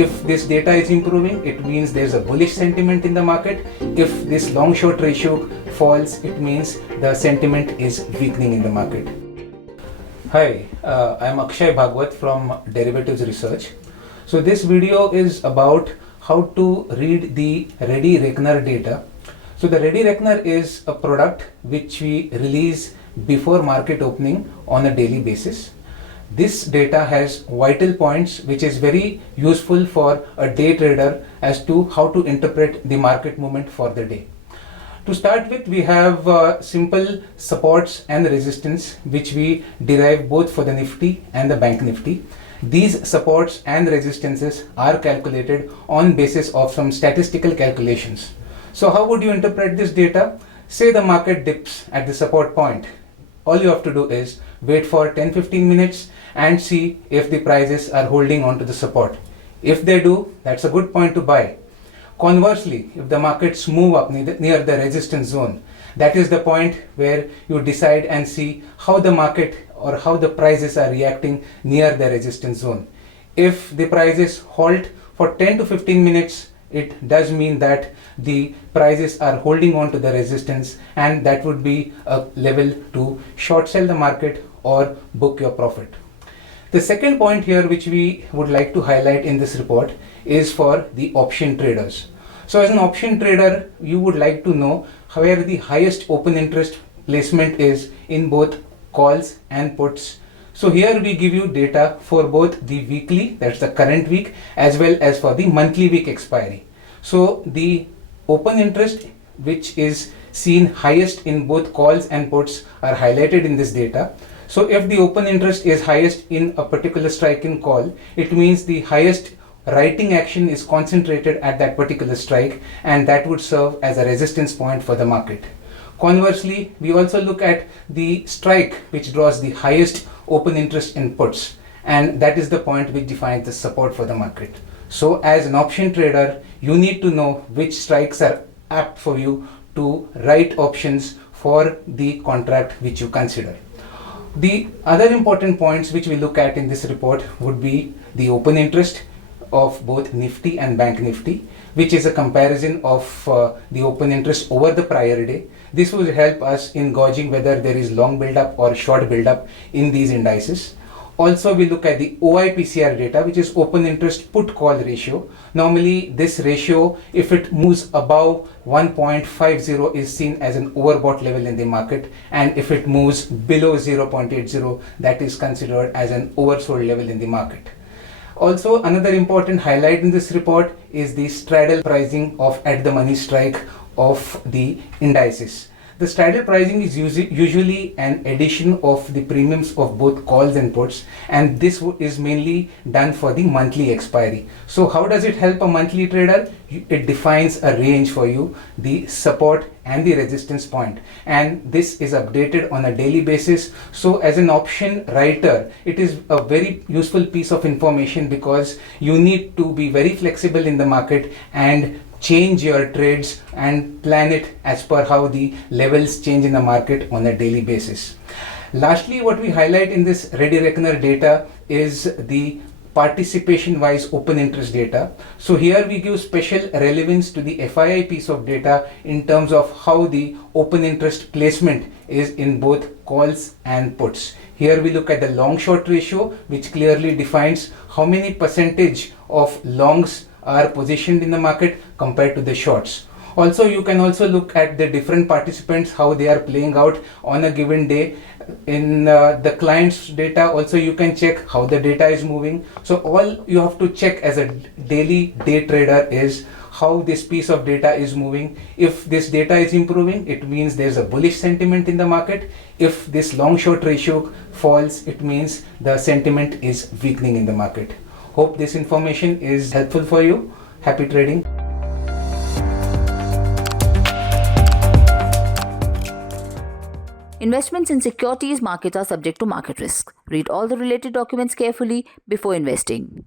If this data is improving, it means there's a bullish sentiment in the market. If this long short ratio falls, it means the sentiment is weakening in the market. Hi, I'm Akshay Bhagwat from Derivatives Research. So this video is about how to read the ready reckoner data. So the ready reckoner is a product which we release before market opening on a daily basis. This data has vital points which is very useful for a day trader as to how to interpret the market movement for the day. To start with, we have simple supports and resistance which we derive both for the Nifty and the Bank Nifty. These supports and resistances are calculated on basis of some statistical calculations. So how would you interpret this data? Say the market dips at the support point. All you have to do is wait for 10-15 minutes and see if the prices are holding on to the support. If they do, that's a good point to buy. Conversely, if the markets move up near the resistance zone, that is the point where you decide and see how the market or how the prices are reacting near the resistance zone. If the prices halt for 10 to 15 minutes, it does mean that the prices are holding on to the resistance, and that would be a level to short sell the market or book your profit. The second point here which we would like to highlight in this report is for the option traders. So as an option trader, you would like to know where the highest open interest placement is in both calls and puts. So here we give you data for both the weekly, that's the current week, as well as for the monthly week expiry. So the open interest which is seen highest in both calls and puts are highlighted in this data. So if the open interest is highest in a particular strike in call, it means the highest writing action is concentrated at that particular strike, and that would serve as a resistance point for the market. Conversely, we also look at the strike which draws the highest open interest in puts, and that is the point which defines the support for the market. So as an option trader, you need to know which strikes are apt for you to write options for the contract which you consider. The other important points which we look at in this report would be the open interest of both Nifty and Bank Nifty, which is a comparison of the open interest over the prior day. This will help us in gauging whether there is long build-up or short build-up in these indices. Also, we look at the OIPCR data, which is open interest put call ratio. Normally, this ratio, if it moves above 1.50, is seen as an overbought level in the market, and if it moves below 0.80, that is considered as an oversold level in the market. Also, another important highlight in this report is the straddle pricing of at the money strike of the indices. The straddle pricing is usually an addition of the premiums of both calls and puts, and this is mainly done for the monthly expiry. So how does it help a monthly trader? It defines a range for you, the support and the resistance point, and this is updated on a daily basis. So as an option writer, it is a very useful piece of information because you need to be very flexible in the market and change your trades and plan it as per how the levels change in the market on a daily basis. Lastly, what we highlight in this ready reckoner data is the participation wise open interest data. So here we give special relevance to the FII piece of data in terms of how the open interest placement is in both calls and puts. Here we look at the long short ratio, which clearly defines how many percentage of longs are positioned in the market compared to the shorts. Also, you can also look at the different participants, how they are playing out on a given day. In the client's data also you can check how the data is moving. So all you have to check as a daily day trader is how this piece of data is moving. If this data is improving, it means there's a bullish sentiment in the market. If this long short ratio falls, it means the sentiment is weakening in the market. Hope this information is helpful for you. Happy trading. Investments in securities markets are subject to market risk. Read all the related documents carefully before investing.